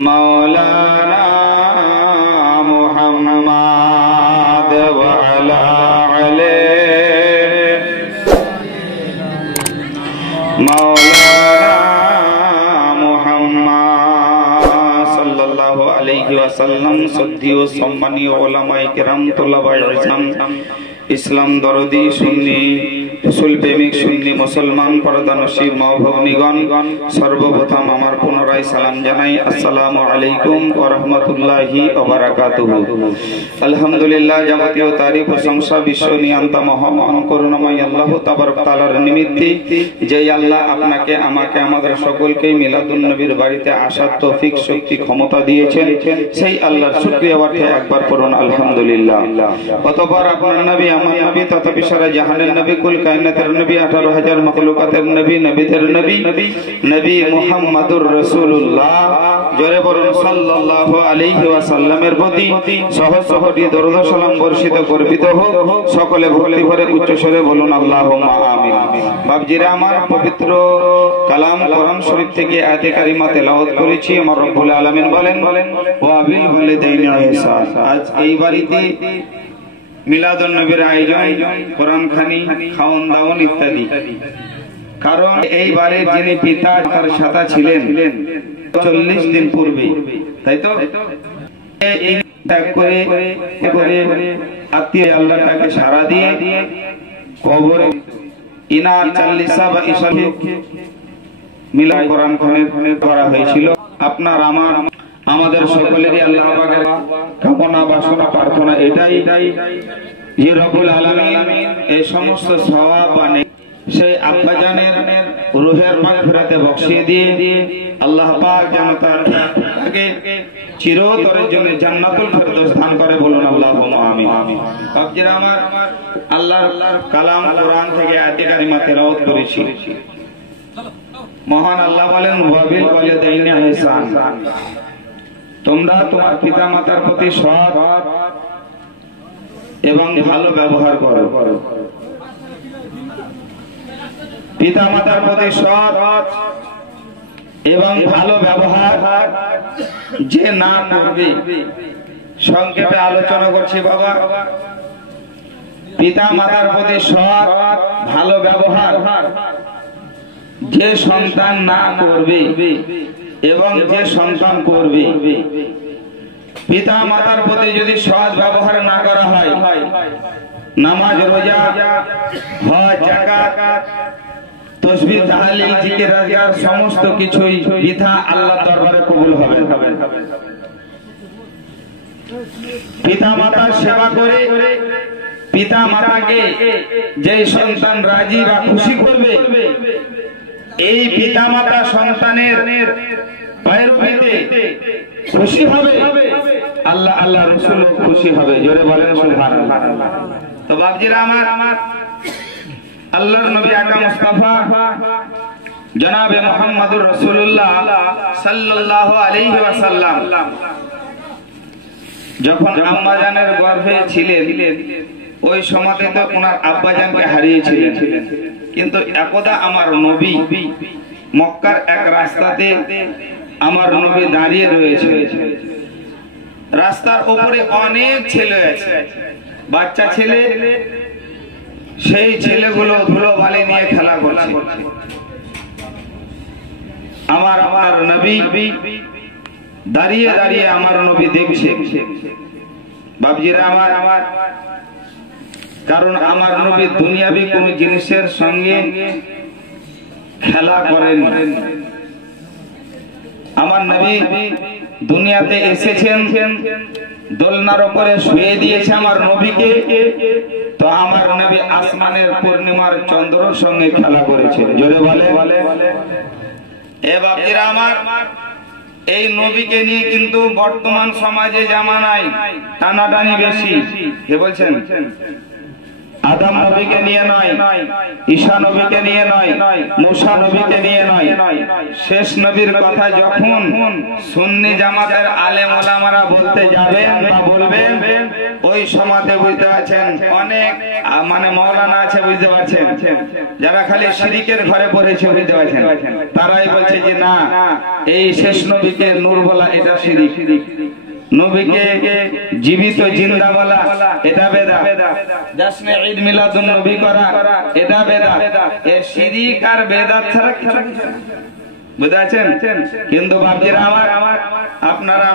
मौलाना मुहम्मद व अला आले मौलाना मुहम्मद सल्लल्लाहु अलैहि वसल्लम। सद्दीय सम्मानीय उलामाए किराम तुल्लाबाए इल्म इस्लाम दरदी सुन्नी रसूल प्रेमिक सुन्नी मुसलमान पर्दानशीब मा भगिनीगण सर्वप्रथम आमार पुनराय सालाम जानाई अस्सलामु आलैकुम व रहमतुल्लाहि व बाराकातुहु। अल्हम्दुलिल्लाह जाबतीय तारीफ प्रशंसा विश्व नियंता महान करुणामय आल्लाह ताबारक ताआलार निमित्ते जे आल्लाह आपनाके आमाके आमादेर सकलके मिलादुन नबीर बाड़ीते आसार तौफिक शक्ति क्षमता दिएছেন সেই আল্লাহর শুকরিয়া অর্থে একবার পড়ুন আলহামদুলিল্লাহ। অতঃপর আপনার নবী আমার নবী তথাপি সারা জাহানের নবী কুল কায়নাতের নবী 18000 মাখলুকাতের নবী নবীদের নবী নবী মুহাম্মাদুর রাসূলুল্লাহ জোরে বলুন সাল্লাল্লাহু আলাইহি ওয়াসাল্লামের প্রতি সহস্র কোটি দরুদ সালাম বর্ষিত করবিত হোক। সকলে ভক্তি ভরে উচ্চ স্বরে বলুন আল্লাহুম্মা আমিন। বাপজিরা আমার পবিত্র কালাম কোরআন শরীফ থেকে আয়াতে কারিমা তেলাওয়াত করেছি। আমার রব্বুল আলামিন বলেন ওয়া বিল ওয়ালিদাইনি ইহসান। আজ এই বাড়িতে মিলাদুন নবীর আয়োজন কোরআন খানি খাওন দাওন ইত্যাদি। কারণ এই বাড়ির যিনি পিতা তার সাথে ছিলেন 40 দিন পূর্বে, তাই তো এই ত্যাগ করে আত্মীয় আল্লাহ তাকে সারা দিয়ে কবরে ইনার 40 বা ইশাকে মিলাদ কোরআন খানের করা হয়েছিল। আপনার আমার আমাদের সকলেরই আল্লাহ পাকের কামনা বাসনা প্রার্থনা এটাই যে রব্বুল আলামিন এই সমস্ত সওয়াব বানে সেই আব্বাজানের রূহের মাগফিরাতে বখশিয়ে দিয়ে আল্লাহ পাক যেন তাকে চিরতরের জন্য জান্নাতুল ফেরদৌস দান করে বলুন আল্লাহুম্মা আমিন। বাপজিরা আমার আল্লাহর কালাম কোরআন থেকে আয়াতে কারিমা তেলাওয়াত করেছি। মহান আল্লাহ বলেন ওয়া বিল ওয়ালিদাইনি ইহসান। তোমরা তোমার পিতা মাতার প্রতি সৎ এবং ভালো ব্যবহার করো। পিতা মাতার প্রতি সৎ এবং ভালো ব্যবহার যে না করবে, সংক্ষেপে আলোচনা করছি বাবা। পিতা মাতার প্রতি সৎ ভালো ব্যবহার যে সন্তান না করবে এবং যে সন্তান করবে, পিতা মাতার প্রতি যদি সৎ ব্যবহার না করা হয়, নামাজ রোজা হজ যাকাত তাসবিহ তাহলিল জিকির আজকার সমস্ত কিছুই বিধা আল্লাহর দরবারে কবুল হবে। পিতা মাতার সেবা করে পিতা মাতাকে যে সন্তান রাজি বা খুশি করবে, এই পিতা মাতা সন্তানের पैरवीते खुशी হবে, আল্লাহ আল্লাহ রাসূল খুশি হবে। জোরে বলেন সুবহানাল্লাহ। তো বাপজিরা আমার আল্লাহর নবী আকা মুস্তাফা জনাবে মুহাম্মদুর রাসূলুল্লাহ সাল্লাল্লাহু আলাইহি ওয়াসাল্লাম যখন আম্মাজানের গর্ভে ছিলেন, ওই সময়তে তো ওনার আব্বাজানকে হারিয়েছিলেন। কিন্তু একদা আমার নবী মক্কার এক রাস্তাতে আমার নবী দাঁড়িয়ে রয়েছে। রাস্তার উপরে অনেক ছেলে আছে, বাচ্চা ছেলে। সেই ছেলেগুলো ধুলোবালি নিয়ে খেলা করছে। আমার নবী দাঁড়িয়ে দাঁড়িয়ে আমার নবী দেখছে। বাপজিরা আমার কারণ আমার নবী দুনিয়াবি কোন জিনিসের সঙ্গে খেলা করেন। আমার নবী দুনিয়াতে এসেছেন, দোলনার উপরে শুয়ে দিয়েছে আমার নবীকে। তো আমার নবী আসমানের পূর্ণিমার চন্দ্রের সঙ্গে খেলা করেছে। জোরে বলে এ বাপজিরা আমার এই নবীকে নিয়ে কিন্তু বর্তমান সমাজে জামানায় টানাটানি বেশি। কে বলছেন? আদম নবীকে নিয়ে নয়, ঈসা নবীকে নিয়ে নয়, মুসা নবীকে নিয়ে নয়। শেষ নবীর কথা যখন সুন্নি জামাতের আলেম ওলামারা বলতে যাবেন বা বলবেন, ওই সমাজে বুঝতে পারছেন অনেক মানে মাওলানা আছে বুঝতে পারছেন, যারা খালি শিরিকের ঘরে পড়েছে বুঝতে পারছেন, তারাই বলছে যে না এই শেষ নবীকে নূর বলা এটা শিরিক, নবীকে জীবিত জিন্দা বলা এটা বেদাত, জশ্নে ঈদ মিলাদুন নবী করা এটা বেদাত। এই শিরিক আর বেদাত ছাড়া কিছু বুঝতে পারছেন। কিন্তু বাপজিরা আমার আপনারা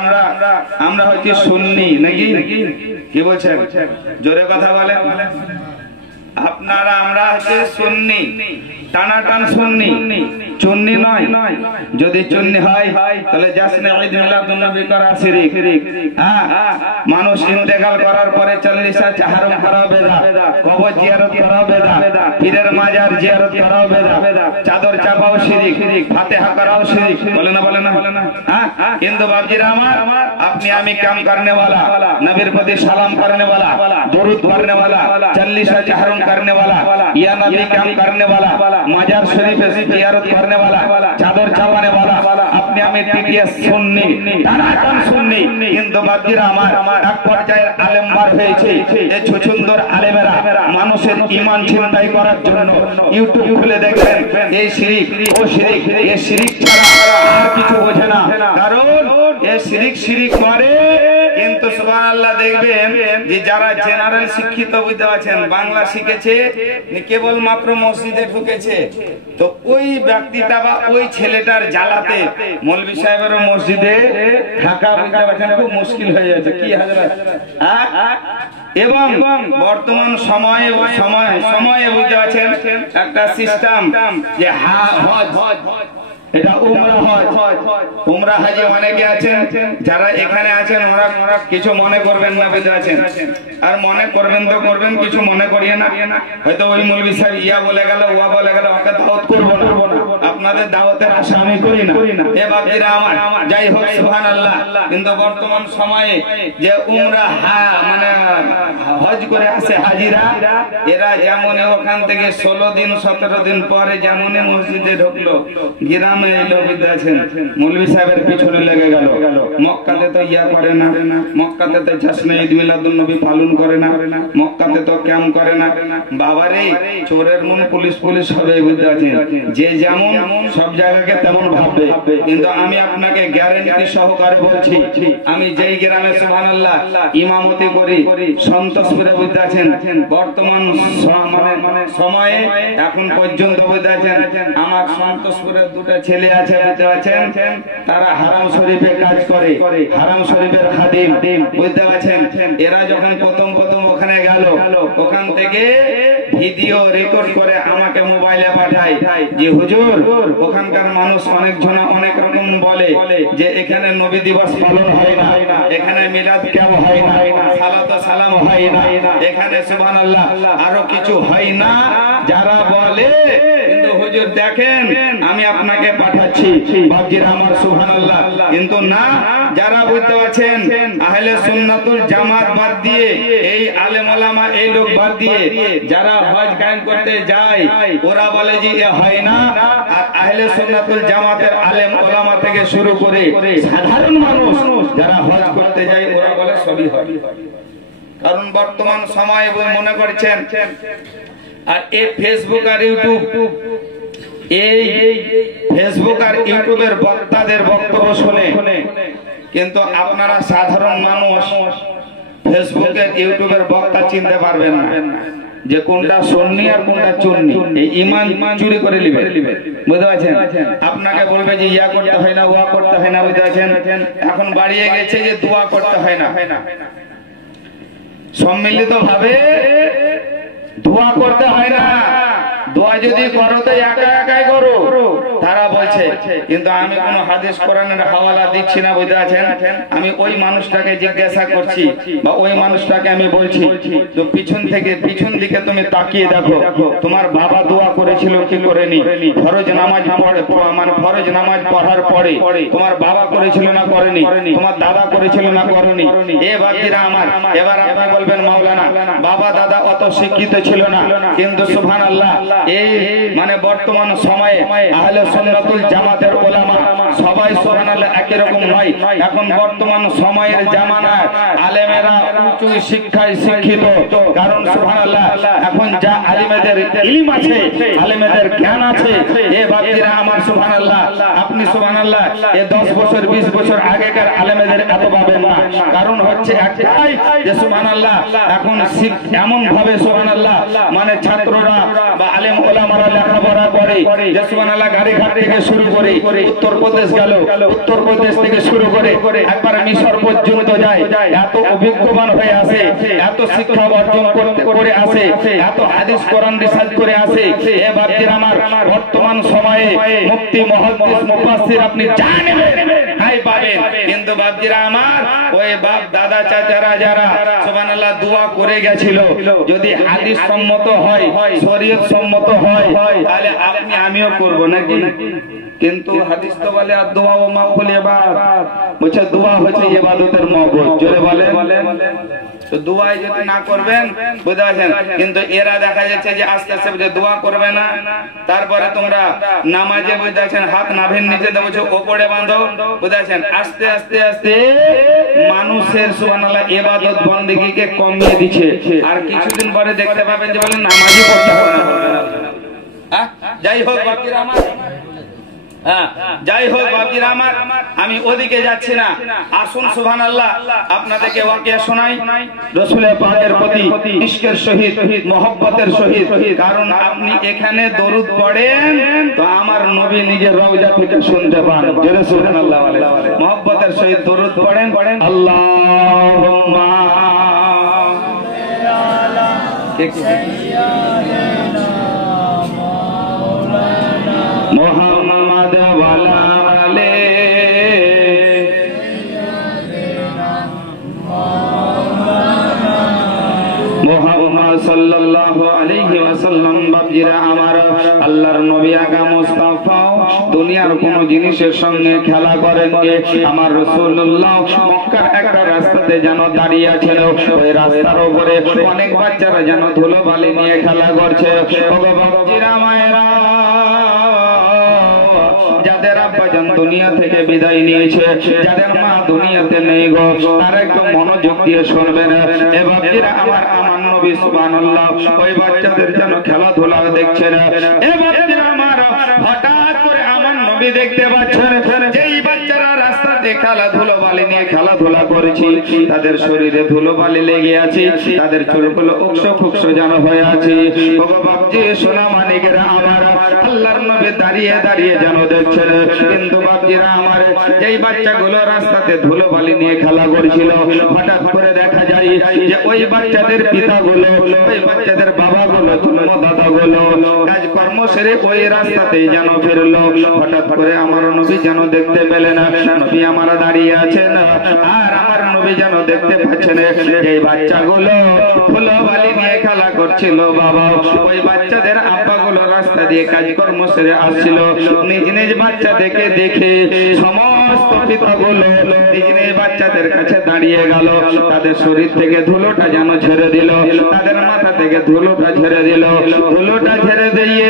আমরা হচ্ছে সুন্নি নাকি, কি বলছেন জোরে কথা বলেন, আপনারা আমরা হচ্ছে সুন্নি, টানাটান সুন্নি, চুন্নি নয়। যদি চুন্নি হয় তাহলে জশ্নে ঈদ মিলাদুন নবী করা শিরিক। মানুষ ইন্তেকাল করার পরে 40 হারাম করা বেদাত, কবর জিয়ারত করা বেদাত, পীরের মাজার জিয়ারত করা বেদাত, চাদর চাপাও শিরিক, ফাতিহা করাও শিরিক, বলে না। কিন্তু বাপজিরা আমার আপনি আমি কাম करने वाला, নবীর প্রতি সালাম करने वाला, দরুদ पढ़ने वाला, 40 হারাম करने वाला, या नबी काम करने वाला, মাজার শরীফে জিয়ারত करने वाला, চাদর চাওয়ানে वाला, আপনি আমি টিটিএস সুন্নি, টানাটান সুন্নি। কিন্তু বাপজিরা আমার এক পর্যায়ে আলেম বার হয়েছে, এই ছুছুন্দর আলেমেরা মানুষের ঈমান ছিনতাই করার জন্য ইউটিউব খুলে দেখবেন এই শিরিক ও শিরিক, এই শিরিক ছাড়া আর কিছু বোঝে না, কারণ এই শিরিক করে। কিন্তু সুবহানাল্লাহ দেখবেন যে যারা জেনারেল শিক্ষিত বুঝতে পারছেন, বাংলা শিখেছে, কেবল মাত্র মসজিদে ঢুকেছে, তো ওই ব্যক্তিটা বা ওই ছেলেটার জ্বালাতে মৌলভী সাহেবের মসজিদে থাকা বুঝতে পারছেন খুব মুশকিল হয়ে যাচ্ছে। কি হাজরাত, এবং বর্তমান সময়ে বুঝতে পারছেন একটা সিস্টেম যে এটা উমরা হাজি অনেকে আছেন, যারা এখানে আছেন ওরা কিছু মনে করবেন না বুঝতে আছেন, আর মনে করবেন তো করবেন, কিছু মনে করিয়ে না। হয়তো ওই মৌলভী সাহেব ইয়া বলে গেল ওয়া বলে গেল, ওকে দাওয়াত করবো না, আপনাদের দাওয়াতের আশা আমি করি না। এ বাপজিরা আমার যাই হোক সুবহানাল্লাহ। কিন্তু বর্তমান সময়ে যে উমরা মানে হজ করে আসে হাজিরা, এরা যেমন ওখান থেকে 16 দিন 17 দিন পরে যেমন মসজিদে ঢুকলো, গ্রামে এলো বুঝতে আছেন, মৌলভী সাহেবের পিছনে লেগে গেল। মক্কাতে তো ইয়া করে না, মক্কাতে তো জশ্নে ঈদ মিলাদুন নবী পালন করে না, মক্কাতে তো ক্যাম্প করে না। বাবারে চোরের মন পুলিশ হবে বুঝতে আছেন, যে যেমন সব জায়গাকে তেমন ভাববে। কিন্তু আমি আপনাকে গ্যারান্টি সহকারে বলছি, আমি যেই গ্রামে সুবহানাল্লাহ ইমামতি করি সন্তোষপুরে বুঝতে আছেন, বর্তমান মানে সময়ে এখন পর্যন্ত বুঝতে আছেন আমার সন্তোষপুরের দুটো ছেলে আছে বুঝতে পারছেন, তারা হারাম শরীফে কাজ করে, হারাম শরীফের খাদিম বুঝতে পারছেন। এরা যখন প্রথম ওখানে গেল, ওখান থেকে ভিডিও রেকর্ড করে আমাকে মোবাইলে পাঠায় যে হুজুর ওখানকার মানুষ অনেক জনা অনেক রকম বলে যে এখানে নবী দিবস পালন হয় না, এখানে মিলাদ কেউ হয় না, সালাত সালাম হয় না, এখানে সুবহানাল্লাহ আরো কিছু হয় না যারা বলে। কিন্তু হুজুর দেখেন আমি আপনাকে পাঠাচ্ছি বাপজিরা আমার সুবহানাল্লাহ। কিন্তু না, যারা বুঝতে পারছেন আহলে সুন্নাতুল জামাত বাদ দিয়ে, এই আলেম ওলামা এই লোক বাদ দিয়ে যারা হজ কায়েম করতে যায়, ওরা বলে যে এ হয় না। আর আহলে সুন্নাতুল জামাতের আলেম ওলামা থেকে শুরু করে সাধারণ মানুষ যারা হজ করতে যায়, ওরা বলে সবই হয়। কারণ বর্তমান সময়ে মনে করছেন, আর এই ফেসবুক আর ইউটিউব, এই ফেসবুক আর ইউটিউবের বক্তাদের বক্তব্য শুনে কিন্তু আপনারা সাধারণ মানুষ ফেসবুকে ইউটিউবের বক্তা চিনতে পারবেন না যে কোনটা সুন্নি আর কোনটা চুন্নি। এই ঈমান চুরি করে নেবে বুঝতে পারছেন। আপনাকে বলবে যে ইয়া করতে হয় না, ওয়া করতে হয় না বুঝতে পারছেন। এখন বাড়িয়ে গেছে যে দোয়া করতে হয় না, সম্মিলিত ভাবে দোয়া করতে হয় না। দোয়া যদি করো তো একা একাই করো তারা বলছে। কিন্তু আমি কোন হাদিস কোরআনের হাওয়ালা দিচ্ছি না বুঝতে আছেন। আমি ওই মানুষটাকে জিজ্ঞাসা করছি বা ওই মানুষটাকে আমি বলছি, তো পিছন দিকে তুমি তাকিয়ে দেখো, তোমার বাবা দোয়া করেছিল কি করেনি? ফরজ নামাজ মানে ফরজ নামাজ পড়ার পরে তোমার বাবা করেছিল না করেনি? তোমার দাদা করেছিল না করেনি? এ বাকিরা আমার। এবার আপনি বলবেন মাওলানা বাবা দাদা অত শিক্ষিত ছিল না, কিন্তু সুবহানাল্লাহ এই মানে বর্তমান সময়ে আহলে সুন্নাতুল জামাতের ওলামা সবাই সুবহানাল্লাহ একই রকম নয়। এখন বর্তমান সময়ের জামানায় আলেমেরা উঁচু শিক্ষায় শিক্ষিত, কারণ সুবহানাল্লাহ এখন যা আলেমেদের ইলম আছে, আলেমেদের জ্ঞান আছে, এ বাপজিরা আমার সুবহানাল্লাহ, আপনি সুবহানাল্লাহ এ 10 বছর 20 বছর আগেকার আলেমেদের এত পাবেন না। কারণ হচ্ছে একটাই যে সুবহানাল্লাহ এখন এমন ভাবে সুবহানাল্লাহ মানে ছাত্ররা বা আলেম ওলামারা লেখাপড়া করে যে সুবহানাল্লাহ গাড়ি ঘাট থেকে শুরু করে উত্তরপ্রদেশ গেল, উত্তরপ্রদেশ থেকে শুরু করে একবার মিশর পর্যন্ত যায়, এত অভিজ্ঞবান হয়ে আসে, এত শিক্ষা অর্জন করে আসে, এত হাদিস কোরআন রিসার্চ করে আসে। এ বাপজিরা আমার বর্তমান সময়ে মুফতি মুহাদ্দিস মুফাসসির আপনি জানেন তাই পাবেন, কিন্তু বাপজিরা আমার ওই বাপ দাদা চাচারা যারা সুবহানাল্লাহ দোয়া করে গেছিল, যদি হাদিস সম্মত হয়, শরীয়ত সম্মত হয়, তাহলে আপনি আমিও করব নাকি? কিন্তু হাদিস তো বলে আর দোয়া ও মাকবুল ইবাদত, বলছে দোয়া হচ্ছে ইবাদতের মকবুল। জোরে বলেন। তো দোয়া যদি না করবেন বুঝতে পারছেন, কিন্তু এরা দেখা যাচ্ছে যে আস্তে আস্তে বুঝে দোয়া করবে না, তারপরে তোমরা নামাজে বুঝতে পারছেন হাত নাভির নিচে দেবো ওপরে বাঁধো, বুঝতে পারছেন আস্তে আস্তে আস্তে মানুষের সুবহানাল্লাহ ইবাদত বন্দেগীকে কমিয়ে দিচ্ছে। আর কিছুদিন পরে দেখতে পাবেন যে বলেন নামাজই পড়তে হবে না। যাই হোক বাকিরা আমার, যাই হোক বাপজিরা আমার, আমি ওদিকে যাচ্ছি না। আসুন সুবহানাল্লাহ আপনাদেরকে ওয়াকিয়া শোনাই রাসূল পাকের প্রতি ইশকের সহিত মহব্বতের সহিত। কারণ আপনি এখানে দরুদ পড়েন তো আমার নবী নিজের রওজা থেকে শুনতে পান। জোরে সুবহানাল্লাহ মহব্বতের সহিত দরুদ পড়েন। আল্লাহুম্মা মুহাম্মদ ওয়ালা আলে মুহাম্মদ সাল্লাল্লাহু আলাইহি ওয়াসাল্লাম। বাপজিরা আমার, আল্লাহর নবী আগা মুস্তাফা দুনিয়ার কোন জিনিসের সঙ্গে খেলা করেন গে। আমার রাসূলুল্লাহ মক্কার একটা রাস্তাতে যেন দাঁড়িয়ে আছেন, ওই রাস্তার উপরে অনেক বাচ্চারা যেন ধুলোবালি নিয়ে খেলা করছে। ওগো বাপজিরা মায়েরা, যাদের আব্বাজান দুনিয়া থেকে বিদায় নিয়েছে, যাদের মা দুনিয়াতে নেই গো, তারা একটু মনোযোগ দিয়ে শুনবেন। এ বাপজিরা আমার, আমার নবী সুবহানাল্লাহ ওই বাচ্চাদের যেন খেলাধুলা দেখছেন। এ বাপজিরা আমার, হঠাৎ করে আমার নবী দেখতে পাচ্ছেন যেই বাচ্চারা রাস্তাতে খেলাধুলো বালি নিয়ে খেলাধুলা করেছে, তাদের শরীরে ধুলোবালি লেগে আছে, তাদের চুলগুলো উকসো খুকসো যেন হয়ে আছে। ওগো বাপজি সোনা মানিকেরা আমার, আল্লাহর নবী দাঁড়িয়ে দাঁড়িয়ে যেন দেখছেন। কিন্তু বাপজিরা আমার, যেই বাচ্চাগুলো রাস্তাতে ধুলোবালি নিয়ে খেলা করছিল, হঠাৎ করে দেখা যায় যে ওই বাচ্চাদের পিতাগুলো, ওই বাচ্চাদের বাবাগুলো, দাদাগুলো কাজকর্ম সেরে ওই রাস্তাতেই যেন ফিরলো। হঠাৎ করে আমার নবী যেন দেখতে পেলেন, নবী আমার দাঁড়িয়ে আছেন, আর আমার নবী যেন দেখতে পাচ্ছেন এই বাচ্চাগুলো ধুলোবালি নিয়ে খেলা করছিল। বাবা, ওই বাচ্চাদের আব্বাগুলো রাস্তা দিয়ে কাজকর্ম সেরে আসছিল, নিজ নিজ বাচ্চা দেখে দেখে সমস্ত পিতাগুলো নিজ নিজ বাচ্চাদের কাছে দাঁড়িয়ে গেল, তাদের শরীর থেকে ধুলোটা যেন ঝেড়ে দিল, তাদের মাথা থেকে ধুলোটা ঝেড়ে দিল। ধুলোটা ঝেড়ে দিয়ে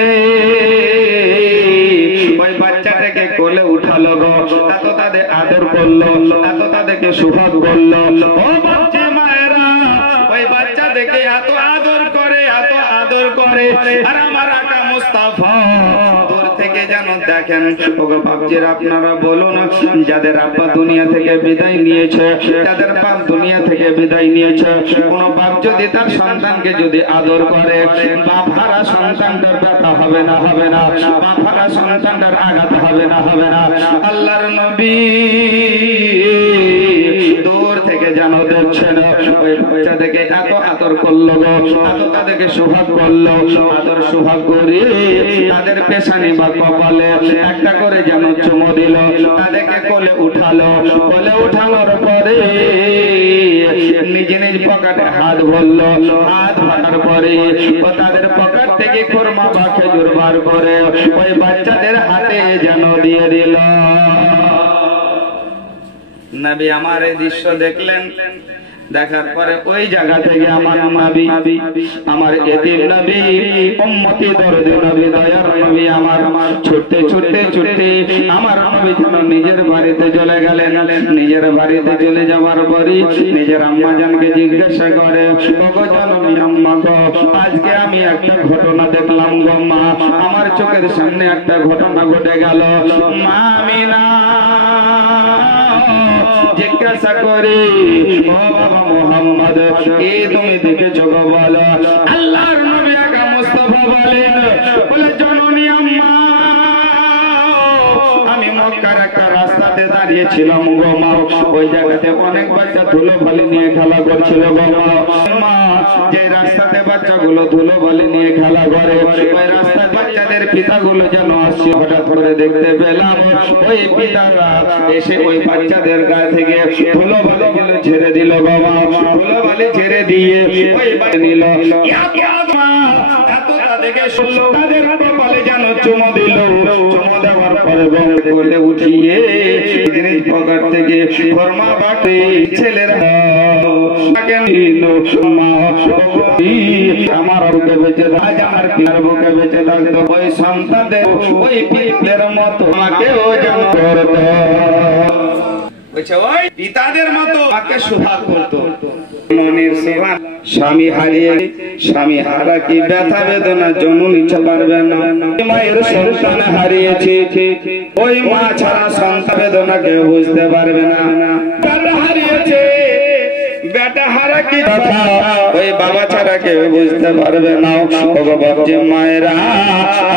ওই বাচ্চাটাকে কোলে উঠালো গো, এত তাদের আদর করলো, এত তাদেরকে সুহাগ করলো। ও বাচ্চা মায়েরা, ওই বাচ্চা দেখে এত আদর করে, এত আদর করে। আর আমার আকা মুস্তাফা দূর থেকে যেন দেখেন। ওগো বাপজিরা, আপনারা বলুন, যাদের আব্বা দুনিয়া থেকে বিদায় নিয়েছে, যাদের বাপ দুনিয়া থেকে বিদায় নিয়েছে, কোন বাপ যদি তার সন্তানকে যদি আদর করে, বাপ হারা সন্তানটার ব্যথা হবে না? হবে না? বাপ হারা সন্তানটার আঘাত হবে না? হবে না? আল্লাহর নবী দূর থেকে যেন দেখছেন ওই বাচ্চা থেকে এত আদর করলো গো, এত তাদেরকে সুহাগ করলো, আদর সুহাগ করে তাদের পেছানি বা কপালে একটা করে যেন চুমো দিল, তাদেরকে কোলে উঠালো। কোলে উঠানোর পরে নিজ নিজ পকেটে হাত ভরলো, হাত ভরার পরে ও তাদের পকেট থেকে খুরমা বা খেজুর বার করে ওই বাচ্চাদের হাতে যেন দিয়ে দিল। নবী আমার এই দৃশ্য দেখলেন, দেখার পরে ওই জায়গা থেকে আমার নবী, আমার এতিম নবী, উম্মতি দরদি নবী, দয়ার নবী আমার ছুটতে ছুটতে ছুটতে আমার নবী যেন নিজের বাড়িতে চলে গেলেন। নিজের বাড়িতে চলে যাওয়ার পরে নিজের আম্মা জানকে জিজ্ঞাসা করে, ওগো জননী আম্মা গো, আজকে আমি একটা ঘটনা দেখলাম গো মা, আমার চোখের সামনে একটা ঘটনা ঘটে গেল। মা আমিনা জিজ্ঞাসা করে, ও বাবা মুহাম্মদ, কি তুমি দেখেছো গো বলো? আল্লাহর নবী আকা মুস্তাফা বলেন, বলে জননী আম্মা, আমি মক্কার একটা রাস্তাতে দাঁড়িয়েছিলাম গো মা, ওই জায়গাতে অনেক বাচ্চা ধুলো বালি নিয়ে খেলা করছিল গো মা। যে রাস্তাতে বাচ্চাগুলো ধুলো বালি নিয়ে খেলা করে, ওই রাস্তার বাচ্চাদের পিতাগুলো যেন আসছে, হঠাৎ করে দেখতে পেলাম ওই পিতারা এসে ওই বাচ্চাদের গায়ে থেকে ধুলো বালিগুলো ছেড়ে দিল গো মা। ধুলো বালি ছেড়ে দিয়ে ওই বাচ্চা নিল, দেখে শুনলো তাদের কপালে যেন চুমো দিল। চুমো দেওয়ার পরে বলে উঠিয়ে জিনিস পকেট থেকে ফরমা বাটে ছেলেরা আমার বুকে বেঁচে আজ আমার পিতার বুকে বেঁচে থাকতো, ওই সন্তানদের ওই পিতাদের মতো আমাকেও যেন করতো, ওই পিতাদের মতো আমাকে সুভা করতো। মনের সেবা স্বামী হারিয়ে, স্বামী হারা কি ব্যথা বেদনা জননী নিতে পারবে না। মায়ের সন্তান হারিয়েছে, ওই মা ছাড়া সন্তান বেদনা কেউ বুঝতে পারবে না। বেটা হারিয়েছে, বেটা হারা কি কথা ওই বাবা ছাড়া কেউ বুঝতে পারবে না। ওগো বাপজি মায়েরা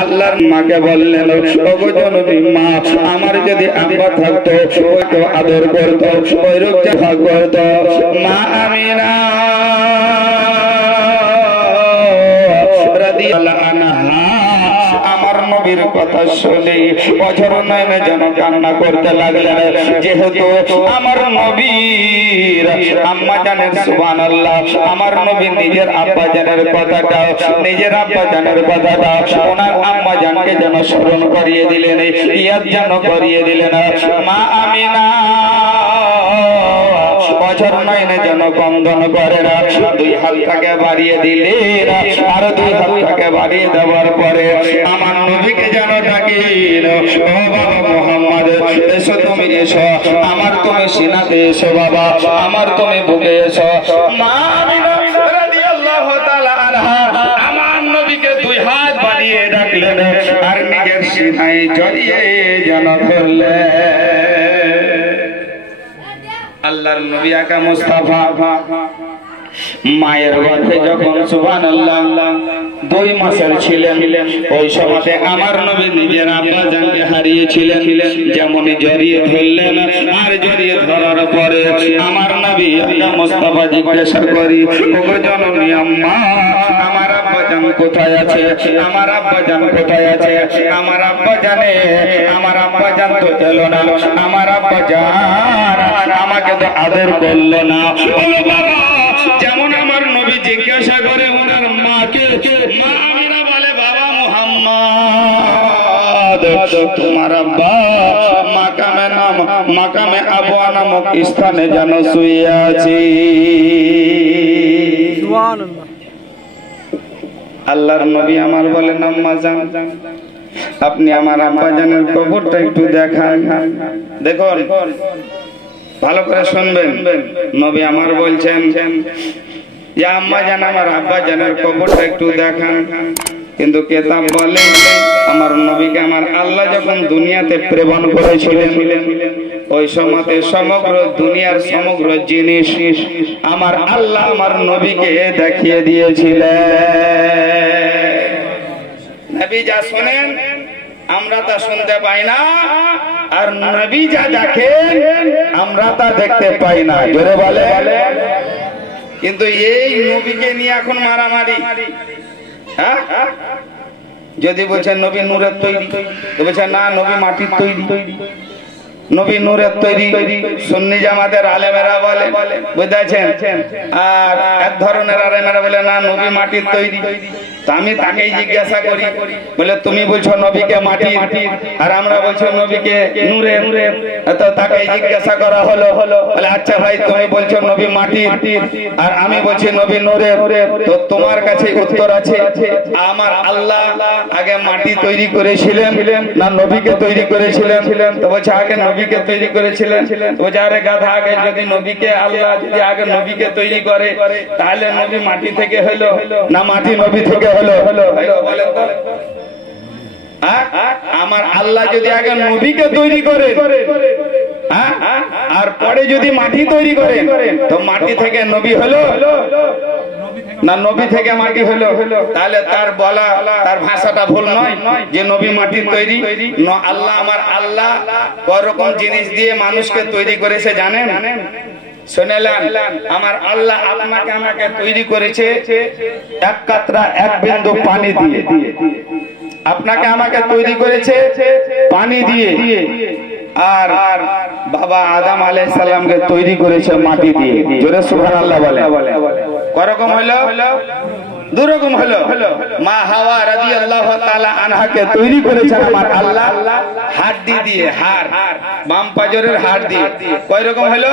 আল্লাহর মাকে বললেন, ওগো জননী মা, আমার যদি আব্বা থাকতো ওই তো আদর করতো, ওই রূপচা করতো। মা আমিনা রাদিয়াল্লাহু আনহা আমার নবীর কথা শুনে অঝর নয়নে যেন কান্না করতে লাগলেন। যেহেতু আমার নবীর আম্মা জানের সুবহানাল্লাহ, আমার নবী নিজের আব্বা জানের কথাটা, নিজের আব্বা জানের কথাটা ওনার আম্মা জানকে যেন স্মরণ করিয়ে দিলেন, ইয়াদ যেন করিয়ে দিলেন। মা আমিনা অঝর নয়নে যেন কন্দন করে না, দুই হাতটাকে বাড়িয়ে দিলেন, আর দুই হাতটাকে বাড়িয়ে দেওয়ার পরে আমার নবীকে যেন ডাকিলেন, ও বাবা মুহাম্মদ, এসো তুমি এসো, আমার তুমি সিনাতে এসো বাবা, আমার তুমি বুকে এসো। মা আমিনা রাদিয়াল্লাহু তাআলা আনহা আমার নবীকে দুই হাত বাড়িয়ে ডাকলেন, আর নিজের সিনায় জড়িয়ে যেন ধরলেন। আল্লাহর নবী আকা মুস্তাফা মায়ের গর্ভে যখন সুবহানাল্লাহ 2 মাসের ছিলেন, ওই সময়তে আমার নবী নিজের আব্বা জানকে হারিয়েছিলেন। যেমন জড়িয়ে ধরলেন, আর জড়িয়ে ধরার পরে আমার নবী আকা মুস্তাফা জিজ্ঞাসা করি, ওগো জননী আম্মা, আমার আব্বা জান কোথায় আছে? আমার আব্বা জান কোথায় আছে? আমার আব্বা জানে, আমার আব্বা জান তো এলো না, আমার আব্বা জান আমাকে তো আদর করলো না। ও বাবা, যেমন আমার নবী জিজ্ঞাসা করে ওনার মাকে, মা আমিনা বলে, বাবা মুহাম্মদ, তোমার আব্বা মাকামে আবওয়া নামক স্থানে যেন শুয়ে আছে। সুবহানাল্লাহ। আল্লাহর নবী আমার বলেন, আম্মা জান, আপনি আমার আব্বা জানের কবরটা একটু দেখান। দেখুন, ভালো করে শুনবেন, নবী আমার বলছেন, যে আম্মা জান, আমার আব্বা জানের কবরটা একটু দেখান। কিন্তু কেতাব বলে, আমার নবীকে আমার আল্লাহ যখন দুনিয়াতে প্রেরণ করেছিলেন, ওই সময়তে সমগ্র দুনিয়ার সমগ্র জিনিস আমার আল্লাহ আমার নবীকে দেখিয়ে দিয়েছিলেন। নবী যা শোনেন আমরা তা শুনতে পাই না, আর নবী যা দেখেন আমরা তা দেখতে পাই না। জোরে বলে। কিন্তু এই নবীকে নিয়ে এখন মারামারি। হ্যাঁ, যদি বলছেন নবী নূরের তৈরি, তো বলছেন না নবী মাটির তৈরি। নবী নূরের তৈরি সুন্নি জামাতের আলেমেরা বলে, বুঝেছেন। আর এক ধরনের আলেমেরা বলে না, নবী মাটির তৈরি। তো আমি তাকেই জিজ্ঞাসা করি, বলে তুমি বলছো নবীকে মাটির, আর আমরা বলছো নবীকে নূরের। তো তাকেই জিজ্ঞাসা করা হলো, বলে আচ্ছা ভাই তুমি বলছো নবী মাটির আর আমি বলছি নবী নূরের, তো তোমার কাছে উত্তর আছে, আমার আল্লাহ আগে মাটি তৈরি করেছিলেন না নবীকে তৈরি করেছিলেন? তো বলছে আগে নবীকে তৈরি করেছিলেন। তো বলছে আরে গাধা, আগে যদি নবীকে আল্লাহ যদি আগে নবীকে তৈরি করে তাহলে নবী মাটি থেকে হলো না মাটি নবী থেকে হলো? বলেন তো, আমার আল্লাহ যদি আগে নবীকে তৈরি করে আর পরে যদি মাটি তৈরি করে, তো মাটি থেকে নবী হলো না নবী থেকে মাটি হলো? তাহলে তার বলা, তার ভাষাটা ভুল নয় যে নবী মাটির তৈরি। আল্লাহ, আমার আল্লাহ কয়রকম জিনিস দিয়ে মানুষকে তৈরি করেছে জানেন? শুনেলেন, আমার আল্লাহ আপনাকে আমাকে তৈরি করেছে এক কাতরা এক বিন্দু পানি দিয়ে। আপনাকে আমাকে তৈরি করেছে পানি দিয়ে। আর বাবা আদম আলাইহিস সালামকে তৈরি করেছে মাটি দিয়ে। জোরে সুবহানাল্লাহ বলে। কয়রকম হলো? দুরকম হলো। মা হাওয়া রাদিয়াল্লাহু তাআলা আনহাকে তৈরি করেছেন আমার আল্লাহ হাড় দিয়ে, হাড়, বাম পাজরের হাড় দিয়ে। কয়রকম হলো?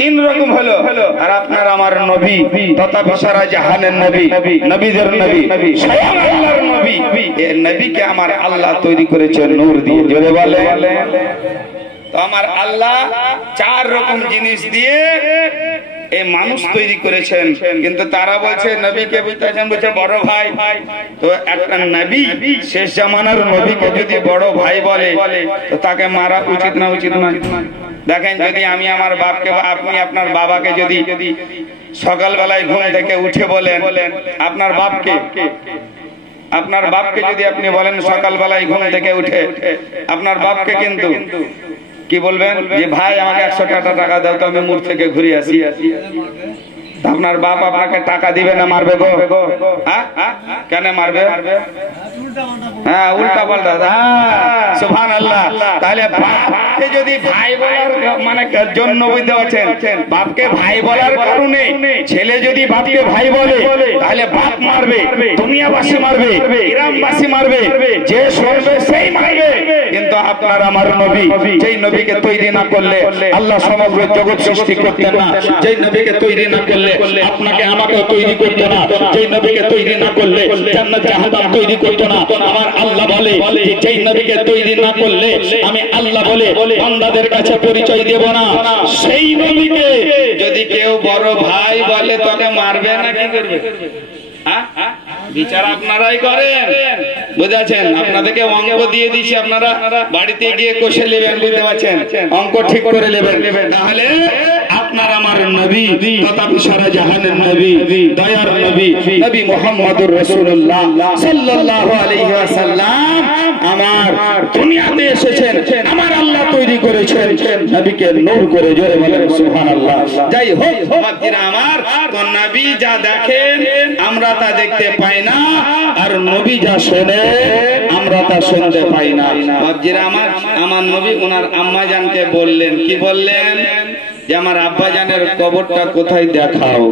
তিন রকম হলো। আর আপনার আমার নবী তথা সারা জাহানের নবী, নবীদের নবী, স্বয়ং আল্লাহর নবী, এই নবীকে আমার আল্লাহ তৈরি করেছে নূর দিয়ে। জোরে বলে। তো আমার আল্লাহ চার রকম জিনিস দিয়ে এই মানুষ তৈরি করেছেন, কিন্তু তারা বলছে নবীকে বুঝতেছেন, বলছে বড় ভাই। তো একটা নবী, শেষ জামানার নবীকে যদি বড় ভাই বলে তো তাকে মারা উচিত না উচিত না? দেখেন, যদি আমি আমার বাপকে বা আপনি আপনার বাবাকে যদি সকালবেলায় ঘুম থেকে উঠে বলেন, আপনার বাপকে যদি আপনি বলেন সকালবেলায় ঘুম থেকে উঠে, আপনার বাপকে কিন্তু কি বলবেন যে ভাই আমাকে 100 টাকা দাও তো আমি মুখ থেকে ঘুরে আসি। আপনার বাপ আপনাকে টাকা দিবে না মারবে গো? কেন মারবে? হ্যাঁ, উল্টা পাল্টা। সুবহানাল্লাহ। তাহলে বাপকে যদি ভাই বলার মানে জন্য বুঝতে পারছেন, বাপকে ভাই বলার কারণে ছেলে যদি বাপকে ভাই বলে তাহলে বাপ মারবে, দুনিয়াবাসী মারবে, গ্রামবাসী মারবে, যে শুনবে সেই মারবে। কিন্তু আপনার আমার নবী, যেই নবীকে তৈরি না করলে আল্লাহ সমগ্র জগৎ সৃষ্টি করতেন না, যেই নবীকে তৈরি না করলে আপনাকে আমাকে তৈরি করতে না, যেই নবীকে তৈরি না করলে জান্নাত জাহান্নাম তৈরি করতে না। আমার আল্লাহ বলে যেই নবীকে তৈরি না করলে আমি আল্লাহ বলে বান্দাদের কাছে পরিচয় দেব না। সেই নবীকে যদি কেউ বড় ভাই বলে তাকে মারবে না কি করবে? বিচার আপনারাই করেন, বুঝেছেন? আপনাদেরকে অঙ্ক দিয়ে দিচ্ছি, আপনারা বাড়িতে গিয়ে কষে নেবেন, বুঝতে পারছেন? অঙ্ক ঠিক করে নেবেন। তাহলে আপনার আমার নবী তথা সারা জাহানের নবী, দয়ার নবী, নবী মুহাম্মদুর রাসূলুল্লাহ সাল্লাল্লাহু আলাইহি ওয়াসাল্লাম আমার দুনিয়াতে এসেছেন, আমার আল্লাহ তৈরি করেছেন নবীকে নূর করে। জোরে বলেন সুবহানাল্লাহ। যাই হোক বাচ্চারা আমার, তো নবী যা দেখেন আমরা তা দেখতে পাই না, আর নবী যা শোনে আমরা তা শুনতে পাই না। বাচ্চারা আমার নবী ওনার আম্মা জানকে বললেন, কি বললেন? যে আমার আব্বা জানের কবরটা কোথায় দেখাও।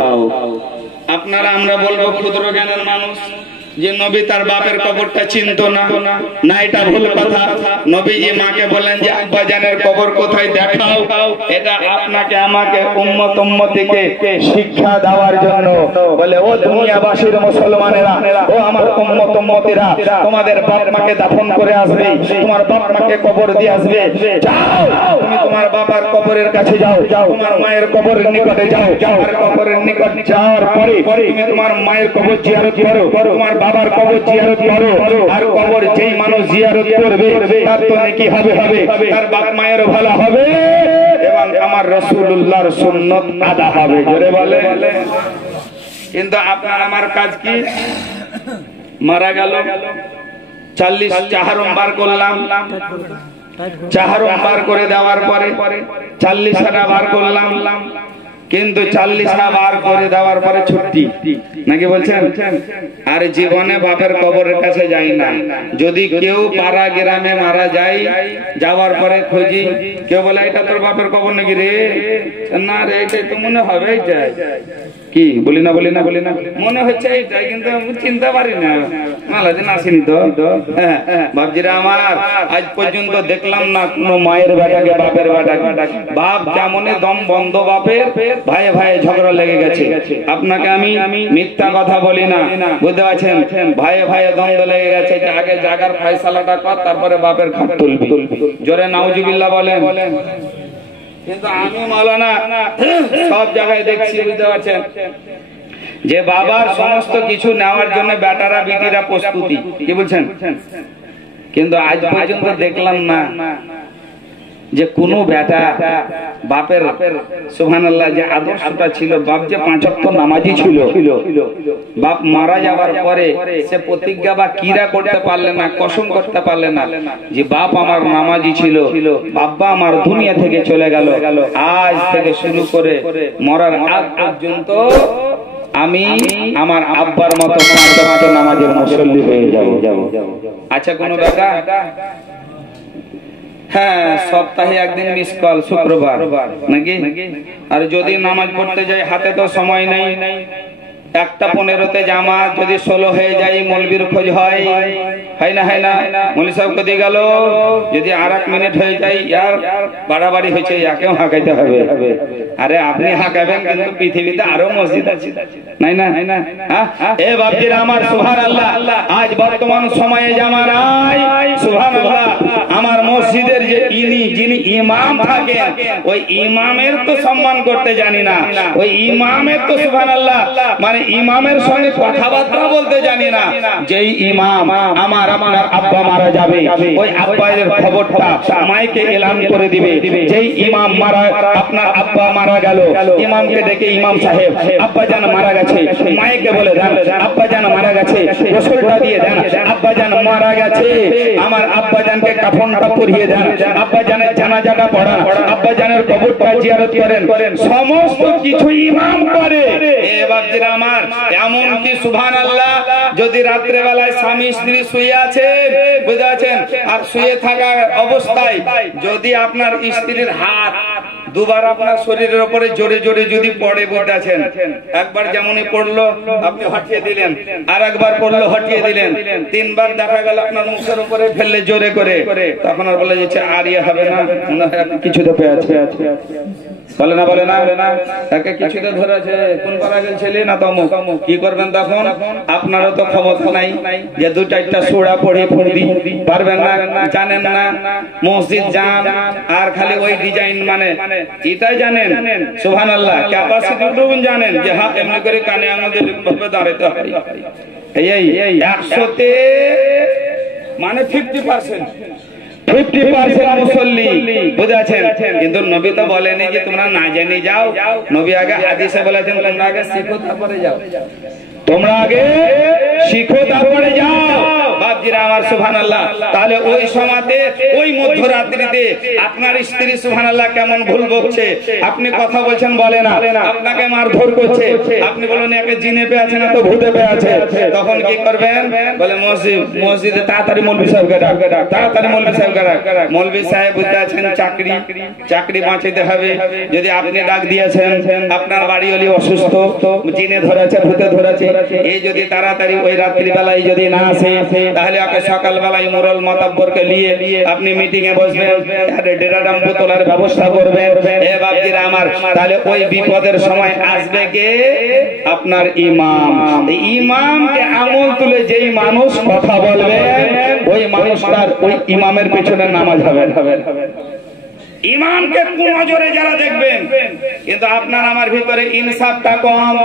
আপনারা আমরা বলবো ক্ষুদ্র জ্ঞানের মানুষ যে নবী তার বাপের কবরটা চিনতো না, না এটা ভুল কথা। নবীজি মাকে বলেন যে আব্বা জানের কবর কোথায় দেখাও। এটা আপনাকে আমাকে উম্মত উম্মতিকে শিক্ষা দেওয়ার জন্য বলে, ও দুনিয়াবাসীর মুসলমানেরা, ও আমার উম্মত উম্মতিরা, তোমাদের বাপ মাকে দাফন করে আসবে, তোমার বাপ মাকে কবর দিয়ে আসবে। যাও তুমি তোমার বাবার কবরের কাছে যাও, তোমার মায়ের কবরের নিকটে যাও, আর কবরের নিকট যাওয়ার পরে তুমি তোমার মায়ের কবর জিয়ারত করো, তোমার বাবার কবর জিয়ারত করো। আর কবর যেই মানুষ জিয়ারত করবে তার তো নেকি হবে, তার বাপ মায়ের ভালো হবে এবং আমার রাসূলুল্লাহর সুন্নাত আদা হবে। জোরে বলে। কিন্তু আপনার আমার কাজ কি? মারা গেল, 40 চাহারম বার করলাম, চাহারম বার করে দেওয়ার পরে 40 আনা বার করলাম, কিন্তু 40 বার করে দেওয়ার পরে ছুটি নাকি বলছেন। আর জীবনে বাপের কবরের কাছে যাই না। যদি কেউ পাড়া গ্রামে মারা যায়, যাওয়ার পরে খুঁজি, কেউ বলে এটা তোর বাপের কবর নাকি রে, না রে এইটাই তো মনে হবে, এইটাই কি বলি না মনে হচ্ছে এইটাই, কিন্তু চিনতে পারি না, মেলা দিন আসেনি তো। বাপজিরা আমার, আজ পর্যন্ত দেখলাম না কোন মায়ের বেটাকে বাপের বেটাকে, বাপ যেমনই দম বন্ধ বাপের, ভাইয়ে ভাইয়ে ঝগড়া লেগে গেছে। আপনাকে আমি মিথ্যা কথা বলি না, বুঝতে পারছেন, ভাইয়ে ভাইয়ে দ্বন্দ্ব লেগে গেছে, যে আগে জাগার ফয়সালাটা কর, তারপরে বাপের খাট তুলবি। জোরে নাউজুবিল্লাহ বলেন। কিন্তু আমি মাওলানা সব জায়গায় দেখছি, বুঝতে পারছেন, যে বাবার সমস্ত কিছু নেওয়ার জন্য বেটারা বিটিরা প্রস্তুতি, কি বলছেন, কিন্তু আজ পর্যন্ত দেখলাম না যে কোন বেটা বাপের সুবহানাল্লাহ যে আদর্শটা ছিল, বাপ যে 5 ওয়াক্ত নামাজি ছিল, বাপ মারা যাওয়ার পরে সে প্রতিজ্ঞা বা কিরা করতে পারলে না, কসম করতে পারলে না যে বাপ আমার নামাজি ছিল, বাবা আমার দুনিয়া থেকে চলে গেল, আজ থেকে শুরু করে মরার আগ পর্যন্ত আমি আমার আব্বার মতো 5 ওয়াক্ত নামাজের মুসল্লি হয়ে যাব। আচ্ছা কোন বেটা, হ্যাঁ সপ্তাহে একদিন মিস কল, শুক্রবার নাকি, আর যদি নামাজ পড়তে যাই হাতে তো সময় নেই, 1:15 জামাত, যদি 16 হয়ে যায় মৌলবীর খোঁজ হয় না, মৌলবী সাহেব কদি গেল, যদি আর 1 মিনিট হয়ে যায় ইয়ার বাড়াবাড়ি হয়েছে, ইয়াকেও হাঁকাইতে হবে। আরে আপনি হাঁকাবেন, কিন্তু পৃথিবীতে আরো মসজিদ আছে, নাই না? এ বাপজিরা আমার, সুবহানাল্লাহ, আজ বর্তমান সময়ে জামানায় সুবহানাল্লাহ আমার মসজিদের যে যিনি ইমাম থাকেন, ওই ইমামের তো সম্মান করতে জানি না, ওই ইমামের তো সুবহানাল্লাহ মানে ইমামের সঙ্গে কথাবার্তা বলতে জানি না। যেই ইমাম আমার আপনার আব্বা মারা যাবে, ওই আব্বায়ের খবরটা মাইকে এলান করে দিবে, যেই ইমাম মারা, আপনার আব্বা মারা গেল, ইমামকে ডেকে, ইমাম সাহেব আব্বা জান মারা গেছে, মাইকে বলে দেন আব্বা জান মারা গেছে, রসুলটা দিয়ে দেন আব্বা জান মারা গেছে, আমার আব্বা জানকে কাফনটা পরিয়ে দেন, আব্বা জানের জানাজাটা পড়ান, আব্বা জানের কবরটা জিয়ারত করেন, সমস্ত কিছু ইমাম করে। এ বাপজিরা আমার, এমন কি সুবহানাল্লাহ, যদি রাত্রে বেলায় স্বামী স্ত্রী শুয়ে আছেন, বুঝতে পারছেন, আর শুয়ে থাকা অবস্থায় যদি আপনার স্ত্রীর হাত দুবার আপনার শরীরের উপরে জোরে জোরে যদি পড়ে, বুঝতে আছেন, একবার যেমনই পড়লো আপনি হটিয়ে দিলেন, আর একবার পড়লো হটিয়ে দিলেন, 3 বার দেখা গেল আপনার মুখের উপরে ফেললে জোরে করে, তখন আর বলে যাচ্ছে আর ইয়ে হবে না, কিছু তো পেয়েছে, বলে না তাকে কিছুতে ধরেছে, কোন পাড়া গেল ছেলে না তমুক, কি করবেন তখন? আপনারও তো খবর নাই যে 2-4টা সূরা পড়ে ফুড়ি পারবেন না, জানেন না, মসজিদ যান আর খালি ওই ডিজাইন, মানে এটাই জানেন সুবহানাল্লাহ, ক্যাপাসিটিটুকু জানেন যে হ্যাঁ এমনি করে কানে আমাদের ভাবে দাঁড়াতে হয়, এই 100তে মানে 50% মুসল্লি, বুঝেছেন, কিন্তু নবী তো বলেনি যে তোমরা না জেনে যাও, নবী আগে হাদিসে বলেছেন তোমরা আগে শিখো তারপরে যাও, তোমরা আগে শিখো তারপরে যাও। বাপজিরা আমার সুবহানাল্লাহ, তাহলে ওই সময়তে, ওই মধ্যরাত্রিতে আপনার স্ত্রী সুবহানাল্লাহ কেমন ভুল বকছে, আপনি কথা বলছেন বলে না, আপনাকে মারধর করছে, আপনি বলেন একে জিনে পেয়ে আছে না তো ভূতে পেয়ে আছে, তখন কি করবেন? বলে মসজিদে তাড়াতাড়ি মৌলভী সাহেবকে ডাক, তাড়াতাড়ি মৌলভী সাহেবকে ডাক। মৌলভী সাহেব বুঝতে আছেন চাকরি বাঁচাতে হবে, যদি আপনি ডাক দিয়েছেন আপনার বাড়ি হলে অসুস্থ, জিনে ধরেছে, ভূতে ধরেছে, এই যদি তাড়াতাড়ি ওই রাত্রি বেলায় যদি না আসে, তাহলে ওকে সকাল বেলায় মুরল মাতাব্বরকে নিয়ে আপনি মিটিং এ বসবেন, ডেরাডাম বোতলের ব্যবস্থা করবেন। এ বাপজিরা আমার, তাহলে ওই বিপদের সময় আসবে কে? আপনার ইমাম। ইমামকে আঙুল তুলে যেই মানুষ কথা বলবে, ওই মানুষটার ওই ইমামের পেছনে নামাজ হবে। ইমামকে কোন নজরে যারা দেখবেন, কিন্তু আপনার আমার ভিতরে ইনসাফটা কম,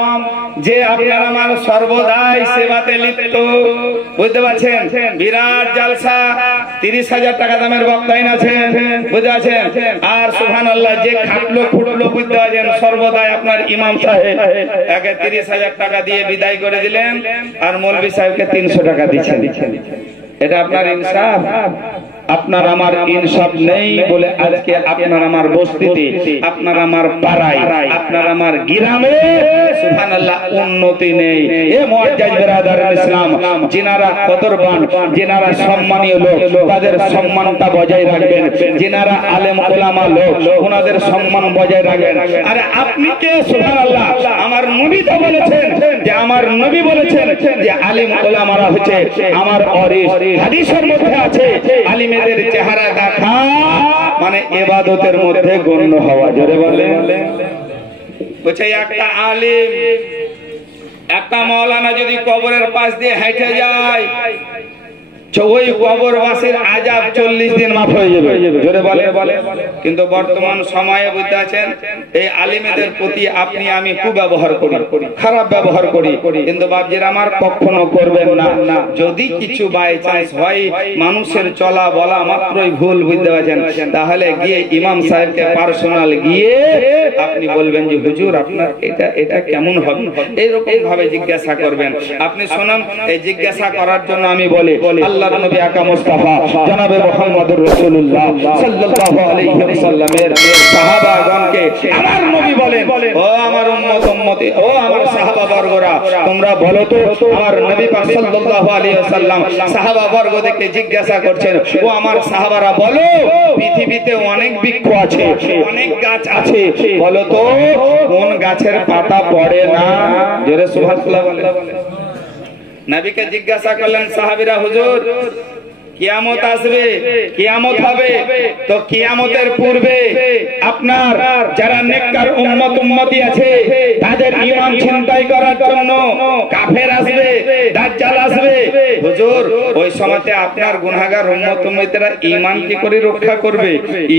যে আপনার আমার সর্বদাই সেবাতে লিপ্ত, বুঝতে পারছেন, বিরাট জালসা, 30,000 টাকা দামের বক্তা আছেন, বুঝতে পারছেন, আর সুবহানাল্লাহ যে খাটলো খুটলো, বুঝতে পারছেন, সর্বদাই আপনার ইমাম সাহেব একে 30,000 টাকা দিয়ে বিদায় করে দিলেন, আর মৌলভী সাহেবকে 300 টাকা দিচ্ছেন, এটা আপনার ইনসাফ? আপনার আমার ইনসাফ নেই বলে আজকে আপনার আমার বস্তিতে, আপনার আমার পাড়ায়, আপনার আমার গ্রামে সুবহানাল্লাহ উন্নতি নেই। এ মুআজ্জাজ বিরাদার ইসলাম, যিনারা কদরবান, যিনারা সম্মানীয় লোক, তাদের সম্মানটা বজায় রাখবেন। যিনারা আলেম ওলামা লোক, ওনাদের সম্মান বজায় রাখবেন। আরে আপনি কে? সুবহানাল্লাহ, আমার নবী তো বলেছেন যে, আমার নবী বলেছেন যে আলেম ওলামারা হচ্ছে আমার ওয়ারিস। হাদিসের মধ্যে আছে আলিমেদের চেহারা দেখা মানে ইবাদতের মধ্যে গণ্য হওয়া। জোরে বলে বলছে একটা আলেম, একটা মাওলানা যদি কবরের পাশ দিয়ে হেঁটে যায়, ওই কবরবাসীর আযাব 40 দিন মাফ হয়ে যাবে। জোরে বলে। কিন্তু বর্তমান সময়ে বুঝতে আছেন এই আলিমেদের প্রতি আপনি আমি কুব্যবহার করি, খারাপ ব্যবহার করি। কিন্তু বাপজির আমার কখনো করবেন না। যদি কিছু বাই চান্স হয় মানুষের চলা বলা মাত্রই ভুল, বুঝতে পারছেন, তাহলে গিয়ে ইমাম সাহেবকে পার্সোনাল গিয়ে আপনি বলবেন যে হুজুর আপনার এটা কেমন হবে, এইরকম ভাবে জিজ্ঞাসা করবেন। আপনি শুনুন, এই জিজ্ঞাসা করার জন্য আমি বলি আল্লাহর নবী আকা মুস্তাফা জনাবে মুহাম্মদুর রাসূলুল্লাহ সাল্লাল্লাহু আলাইহি ওয়াসাল্লামের সাহাবাগণকে আমার নবী বলেন, ও আমার উম্মতি, ও আমার সাহাবাবর্গরা, তোমরা বলো তো আমার নবী পাক সাল্লাল্লাহু আলাইহি ওয়াসাল্লাম সাহাবাবর্গদেরকে জিজ্ঞাসা করছেন, ও আমার সাহাবারা বলো পৃথিবীতে অনেক বৃক্ষ আছে, অনেক গাছ আছে, বলো তো কোন গাছের পাতা পড়ে না? জোরে সুবহানাল্লাহ বলে। নবীকে জিজ্ঞাসা করলেন সাহাবীরা, হুজুর কিয়ামত আসবে, কিয়ামত হবে, তো কিয়ামতের পূর্বে আপনার যারা নেককার উম্মতি আছে তাদের ঈমান ছিনতাই করার জন্য কাফের আসবে, দাজ্জাল আসবে, হুজুর ওই সময়তে আপনার গুনাহগার উম্মতেরা ঈমান কি করে রক্ষা করবে,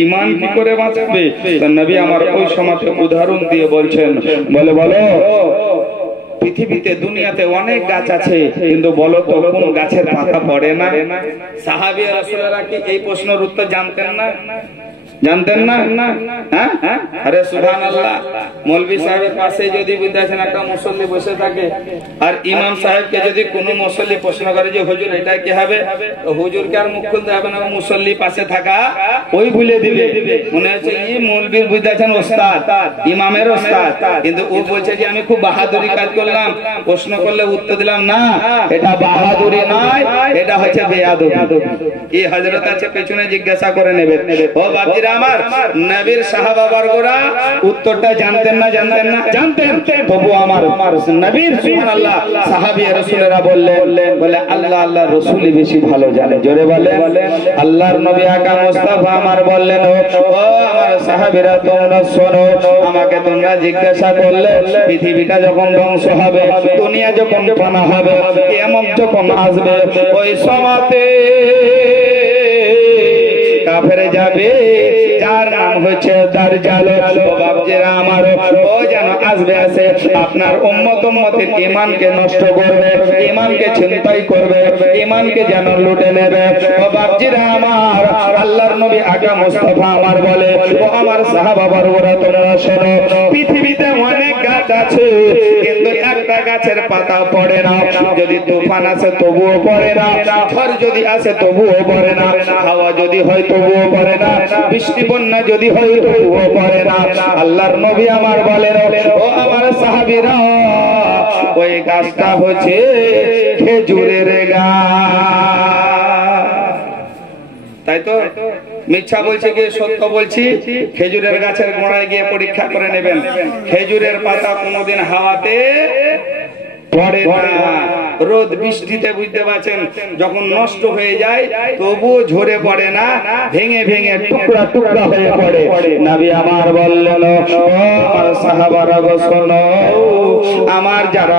ঈমান কি করে বাঁচাবে? তো নবী আমার ওই সময়তে উদাহরণ দিয়ে বলছেন, বলো পৃথিবীতে দুনিয়াতে অনেক গাছ আছে, কিন্তু বলো তো কোন গাছের পাতা পড়ে না? সাহাবী রাসূলুল্লাহ কি এই প্রশ্নের উত্তর জানতেন না? জানতেন না? হ্যাঁ, আরে সুবহানাল্লাহ। মৌলভী সাহেবের পাশে যদি বুঝতেছেন একটা মুসল্লি বসে থাকে, আর ইমাম সাহেবকে যদি কোনো মুসল্লি প্রশ্ন করে যে হুজুর এটা কি হবে, তো হুজুরকে আর মুখ খুলতে হবে না, মুসল্লি পাশে থাকা ওই ভুলে দিবে। মনে হচ্ছে এই মৌলভীর বুঝতেছেন ওস্তাদ, ইমামের ওস্তাদ, কিন্তু ও বলছে যে আমি খুব বাহাদুরি কাজ করলাম, প্রশ্ন করলে উত্তর দিলাম না। এটা বাহাদুরি নয়, এটা হচ্ছে বেয়াদবি। এই হযরত আছে পেছনে জিজ্ঞাসা করে নেবে। ও বাপজিরা আমার, নবীর সাহাবাবর্গরা উত্তরটা জানতেন না? জানতেন। তবু আমার নবীর সুবহানাল্লাহ সাহাবী রাসূলেরা বললেন, বলে আল্লাহ রাসূলই বেশি ভালো জানে। জোরে বলে। আল্লাহর নবী আকা মুস্তাফা আমার বললেন, ও আমার সাহাবীরা তোমরা শোনো, আমাকে তোমরা জিজ্ঞাসা করলে পৃথিবীটা যখন ধ্বংস হবে, দুনিয়া যখন ফানা হবে, কিয়ামত যখন আসবে, ওই সময়তে কাফেরে যাবে যার নাম হচ্ছে দাজ্জাল। বাপজিরা আমার, ও যেন আসবে আপনার উম্মতের ঈমানকে নষ্ট করবে, ঈমানকে ছিনতাই করবে, ঈমানকে যেন লুটে নেবে। ও বাপজিরা আমার, আল্লাহর নবী আকা মুস্তাফা আমার বলে, ও আমার সাহাবাবর্গরা তোমরা শোনো, পৃথিবীতে অনেক গাছ আছে, কিন্তু একটা গাছের পাতা পড়ে না। যদি তুফান আসে তবুও পড়ে না, ঝড় যদি আসে তবুও পড়ে না, হাওয়া যদি হয় তবুও পড়ে না, বৃষ্টি বন্যা যদি হয় তবুও পড়ে না। আল্লাহর নবী আমার বলেন, ও আমার সাহাবীরা, ওই গাছটা হচ্ছে খেজুরের গাছ। তাই তো মিথ্যা বলছে কি সত্য বলছি? খেজুরের গাছের গোড়ায় গিয়ে পরীক্ষা করে নেবেন, খেজুরের পাতা কোনোদিন হাওয়াতে পড়ে না। রোদ বৃষ্টিতে বুঝতে পারছেন যখন নষ্ট হয়ে যায় তবুও ঝরে পড়ে না, ভেঙে ভেঙে টুকরা টুকরা হয়ে পড়ে। নবী আমার বললেন, ও আমার সাহাবারা গো শোনো, আমার যারা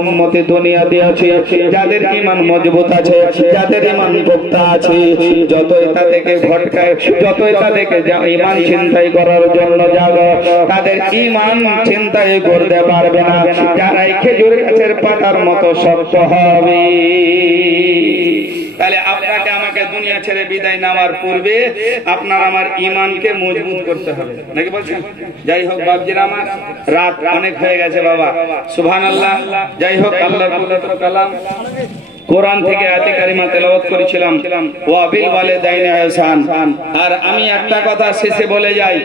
উম্মতি দুনিয়াতে আছে, যাদের ঈমান মজবুত আছে, যাদের ঈমান পোক্তা আছে, যতই তাদেরকে ভটকায়, যতই তাদেরকে ঈমান ছিনতাই করার জন্য যাবে, তাদের ঈমান ছিনতাই করতে পারবে না। যারা খেজুর গাছের পাতার মতো শক্ত হবে। তাহলে আপনাকে আমাকে দুনিয়া ছেড়ে বিদায় নেওয়ার পূর্বে আপনার আমার ঈমানকে মজবুত করতে হবে, নাকি বলছেন? যাই হোক বাপজিরা আমার, রাত অনেক হয়ে গেছে বাবা, সুবহানাল্লাহ। যাই হোক আল্লাহর পবিত্র কালাম কোরআন থেকে আয়াতে কারিমা তেলাওয়াত করেছিলাম, ওয়া বিল ওয়ালিদাইনি ইহসান। আর আমি একটা কথা শেষে বলে যাই,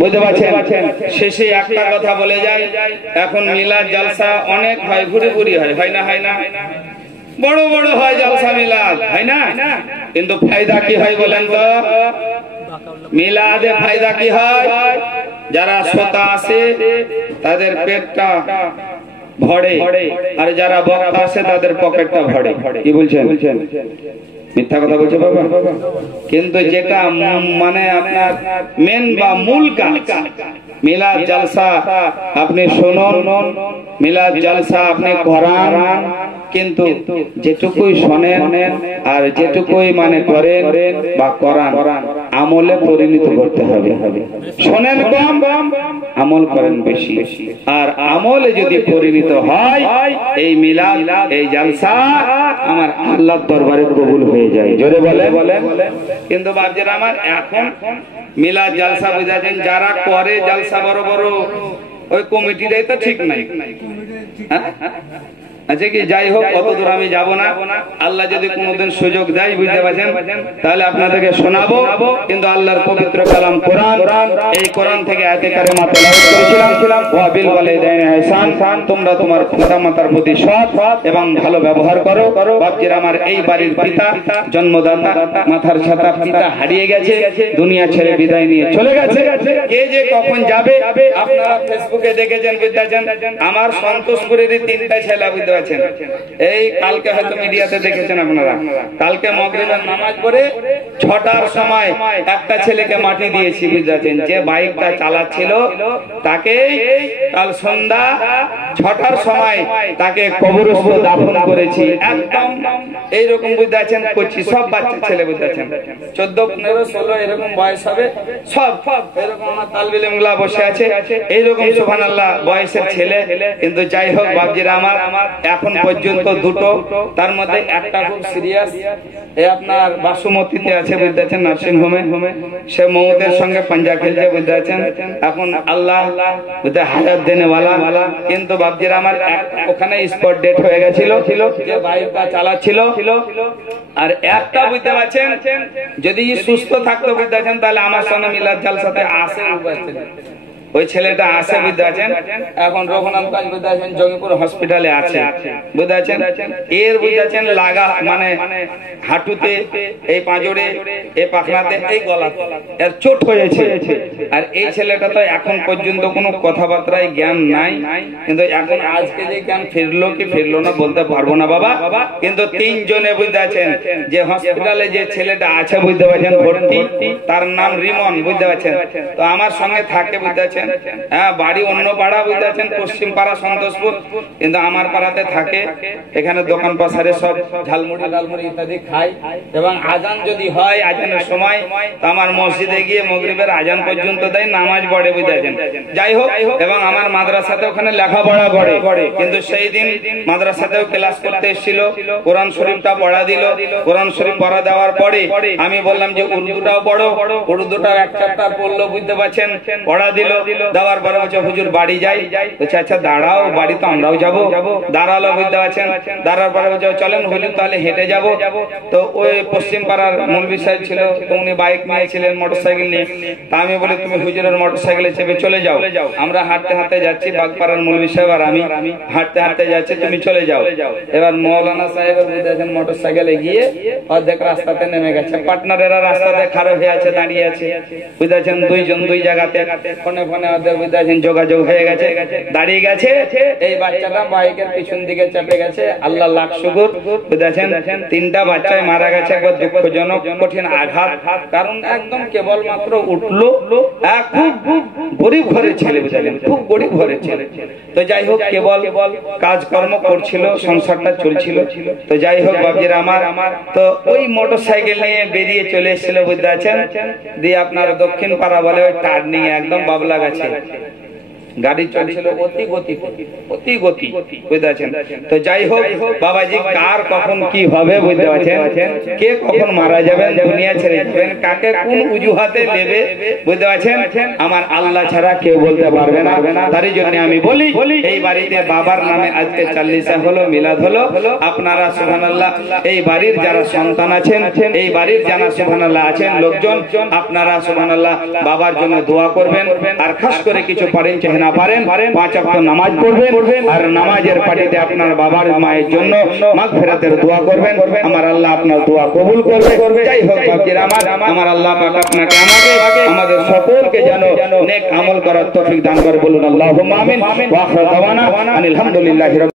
বুঝতে পারছেন, শেষে একটা কথা বলে যাই, এখন মিলাদ জালসা অনেক হয়, ঘুরে ঘুরি হয় না, হয় না, বড় বড় হয় জালসা মিলাদ, হয় না, কিন্তু ফায়দা কি হয় বলেন তো? মিলাদে ফায়দা কি হয়? যারা শ্রোতা আসে তাদের পেটটা ভরে, আর যারা বক্তা আসে তাদের পকেটটা ভরে। কি বলছেন? মিথ্যা কথা বলছে বাবা? কিন্তু যেটা মানে আপনার মেন বা মূল কাজ, মিলাদ জালসা আপনি শুনুন, মিলাদ জালসা আপনি করান, কিন্তু যেটুকুই শোনেন আর যেটুকুই মানে করেন বা করান, আমলে পরিণত করতে হবে। শোনেন কম, আমল করেন বেশি। আর আমলে যদি পরিণত হয় এই মিলাদ, এই জালসা আমার আল্লাহর দরবারে কবুল হয়ে যায়। জোরে বলেন। কিন্তু বাপজিরা আমার, এখন মিলাদ জালসা বুঝাচ্ছেন, যারা করে জালসা বড় বড়, ওই কমিটিটাই তো ঠিক নাই। আচ্ছা কি, যাই হোক, অত দূর আমি যাব না। আল্লাহ যদি কোনোদিন সুযোগ দেয়, বুঝতে পারছেন, তাহলে আপনাদেরকে শোনাবো। কিন্তু আল্লাহর পবিত্র কালাম কোরআন, এই কোরআন থেকে আয়াতে কারিমা তেলাওয়াত করেছিলাম, ওয়া বিল ওয়ালিদাইনি ইহসান, তোমরা তোমার পিতামাতার প্রতি সৎ এবং ভালো ব্যবহার করো। বাপজিরা আমার, এই বাড়ির পিতা, জন্মদাতা, মাথার ছাতা পিতা হারিয়ে গেছে, দুনিয়া ছেড়ে বিদায় নিয়ে চলে গেছে। কে যে কখন যাবে, আপনারা ফেসবুকে দেখেছেন, বুঝতে পারছেন, আমার সন্তোষপুরেরই 3টা ছেলে, বুঝতে পারছেন, এই কালকে হয়তো মিডিয়াতে দেখেছেন আপনারা, কালকে মাগরিবের নামাজ পড়ে 6টার সময় একটা ছেলেকে মাটি দিয়েছি, বুঝতে পারছেন, যে বাইকটা চালাচ্ছিল তাকে কাল সন্ধ্যা 6টার সময় তাকে কবরস্থ দাফন করেছি। একদম এইরকম, বুঝতে পারছেন, করছি, সব বাচ্চা ছেলে, বুঝতে পারছেন, 14, 15, 16 এরকম বয়স হবে, সব এরকম আমার তালবে ইলমগুলা বসে আছে, এইরকম সুবহানাল্লাহ বয়সের ছেলে। কিন্তু যাই হোক বাপজিরা আমার, এখন পর্যন্ত 2টো, তার মধ্যে একটা খুব সিরিয়াস, এই আপনার বাসুমতিতে আছে, বুঝতে পারছেন, নার্সিং হোমে, সে মৌতের সঙ্গে পাঞ্জা খেলছে, বুঝতে পারছেন, এখন আল্লাহ বুঝতে হায়াত দেনেওয়ালা। কিন্তু বাপজিরা আমার, ওখানে স্পট ডেট হয়ে গেছিল, যে বাইকটা চালাচ্ছিল। আর একটা, বুঝতে পারছেন, যদি সুস্থ থাকতো, বুঝতে পারছেন, তাহলে আমার সঙ্গে মিলাদ জালসাতে আসে, ওই ছেলেটা আসে, বুঝতে পারছেন, এখন রঘুনাথ গঞ্জ, বুঝতে পারছেন, জঙ্গিপুর হসপিটালে আছে, বুঝতে পারছেন, এর বুঝতে পারছেন লাগা মানে হাঁটুতে, এই পাঁজরে, এই পাখনাতে, এই গলাতে এর চোট হয়েছে। আর এই ছেলেটা তো এখন পর্যন্ত কোনো কথাবার্তায় জ্ঞান নাই, কিন্তু এখন আজকে যে জ্ঞান ফিরলো কি ফিরলো না বলতে পারবো না বাবা। কিন্তু 3 জনে, বুঝতে পারছেন, যে হসপিটালে যে ছেলেটা আছে, বুঝতে পারছেন, ভর্তি, তার নাম রিমন, বুঝতে পারছেন, তো আমার সঙ্গে থাকে, বুঝতে পারছেন, হ্যাঁ, বাড়ি অন্য পাড়া, বুঝতে পারছেন, পশ্চিম পাড়া সন্তোষপুর, কিন্তু আমার পাড়াতে থাকে। এখানে দোকান পাশারে সব ঝালমুড়ি লালমুড়ি ইত্যাদি খাই, এবং আজান যদি হয়, আজানের সময় তো আমার মসজিদে গিয়ে মাগরিবের আজান পর্যন্ত দেয়, নামাজ পড়ে, বুঝতে পারছেন। যাই হোক, এবং আমার মাদ্রাসাতে ওখানে লেখাপড়া করে, কিন্তু সেই দিন মাদ্রাসাতেও ক্লাস করতে এসেছিল, কোরআন শরীফটা পড়া দিল। কোরআন শরীফ পড়া দেওয়ার পরে আমি বললাম যে উর্দুটাও পড়ো, উর্দুটাও এক চ্যাপ্টার পড়লো, বুঝতে পারছেন, পড়া দিল। দেওয়ার পরে বলছে হুজুর বাড়ি যাই, বলছে আচ্ছা দাঁড়াও, বাড়ি তো আমরাও যাবো। দাঁড়ালো, বুঝতে পারছেন, দাঁড়ার পরে বলছে চলেন হুজুর তাহলে হেঁটে যাব। তো ওই পশ্চিম পাড়ার মৌলভী সাহেব ছিল, তো উনি বাইক নিয়েছিলেন, মোটরসাইকেল নিয়ে। তা আমি বলি তুমি হুজুরের মোটরসাইকেলে চেপে চলে যাও, আমরা হাঁটতে হাঁটতে যাচ্ছি, বাগপাড়ার মৌলভী সাহেব আর আমি হাঁটতে হাঁটতে যাচ্ছি, তুমি চলে যাও। এবার মৌলানা সাহেবের, বুঝতে পারছেন, মোটরসাইকেলে গিয়ে অর্ধেক রাস্তাতে নেমে গেছে, পার্টনারেরা রাস্তাতে খারাপ হয়ে আছে, দাঁড়িয়ে আছে, বুঝতে পারছেন, 2 জন 2 জায়গাতে, ফোনে ওদের, বুঝতে পারছেন, যোগাযোগ হয়ে গেছে, দাঁড়িয়ে গেছে। এই বাচ্চাটা বাইকের পিছন দিকে চেপে গেছে, আল্লাহ লাখ শুকর, বুঝতে পারছেন, 3টা বাচ্চায় মারা গেছে। একবার দুঃখজনক, কঠিন আঘাত, কারণ একদম কেবল মাত্র উঠলো, খুব গরিব ঘরের ছেলে, বুঝলেন, খুব গরিব ঘরের ছেলে। তো যাই হোক, কেবল কাজকর্ম করছিল, সংসারটা চলছিল। তো যাই হোক বাবজিরা আমার, তো ওই মোটরসাইকেল নিয়ে বেরিয়ে চলে এসেছিল, বুঝতে পারছেন, দিয়ে আপনার দক্ষিণ পাড়া বলে ওই টার্নিং, একদম বাবলা গাছে গাড়ি চলছিল অতি গতি বুঝতে পারছেন। তো যাই হোক বাবাজি, কার কখন কি হবে বুঝতে পারছেন, কে কখন মারা যাবেন, দুনিয়া ছেড়ে যাবেন, কাকে কোন উজুহাতে নেবে বুঝতে পারছেন, আমার আল্লাহ ছাড়া কেউ বলতে পারবে না। তারই জন্য আমি বলি এই বাড়িতে বাবার নামে আজকে 40 হলো, মিলাদ হলো। আপনারা সুবহানাল্লাহ এই বাড়ির যারা সন্তান আছেন, এই বাড়ির যারা সুবহানাল্লাহ আছেন লোকজন, আপনারা সুবহানাল্লাহ বাবার জন্য দোয়া করবেন। আর খাস করে কিছু পারেন চাহে না পারেন 5 ওয়াক্ত নামাজ পড়বেন, আর নামাজের পাটিতে আপনার বাবার মায়ের জন্য মাগফিরাতের দোয়া করবেন। আমার আল্লাহ আপনার দোয়া কবুল করবে। যাই হোক বাবজিরা, আমার আল্লাহ পাক আপনাকে আমাদের সকলকে যেন নেক আমল করার তৌফিক দান করে। বলুন আল্লাহুম্মা আমিন। ওয়া আখিরু দাওয়ানা আলহামদুলিল্লাহি।